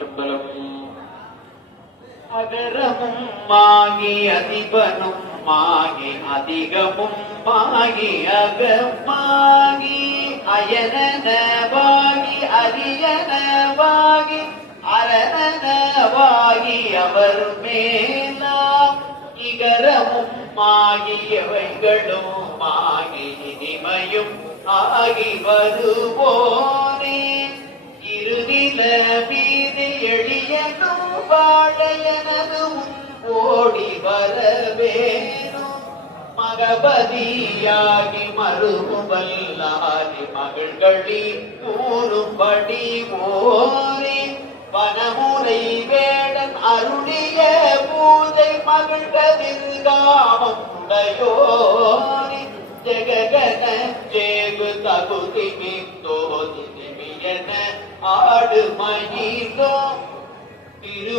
திருச்சிற்றம்பலம் அகரமும் மாகி அதிபனும் மாகி அதிகமும் மாகி அகமாகி அயனனவாகி அரியனவாகி அரணனவாகி அவர் மேலாம். இகரமும் மாகியவைகளும் மாகி இனிமையும் ஆகி வருவோனே வாழையனதும் ஓடி வரவேணும் மகபதியாகி மறுவல்லாதி மகள்களி கூறும்படி ஓரி வனமுறை வேடன் அருளிய பூஜை மகள்களில் காமம் உடையோனே. ஜெககன ஜேகு தகுதி மித்தோதி திமியன ஆடு மயிலோ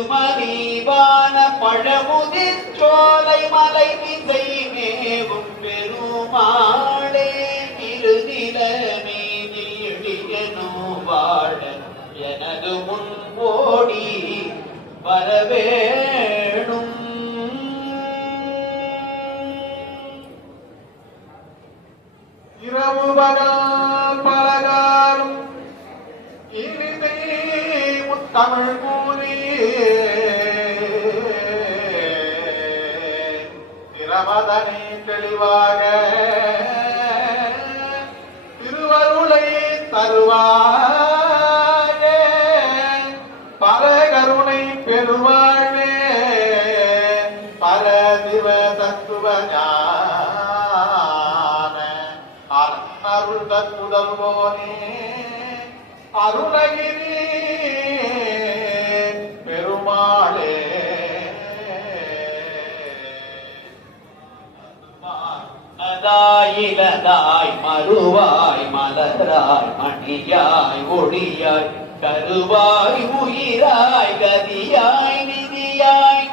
திருமதிவான பழமுதிர் சோலை மலை மிசை மேவும் பெருமாளே இருநில வாழ எனது முன் ஓடி வரவேணும். இரவு பகல் பலகாரும் இனிதே முத்தமிழ் கூறி தெளிவாக திருவருளை தருவாயே. பரகருணை பெருவாழ்வே பரதிவ தத்துவ ஞான. அருள் தத்துதல்வோனே அருணகிரி. அதாயிலதாய் மறுவாய் மலராய் மணியாய் ஒளியாய் கருவாய் உயிராய் கதியாய் நிதியாய்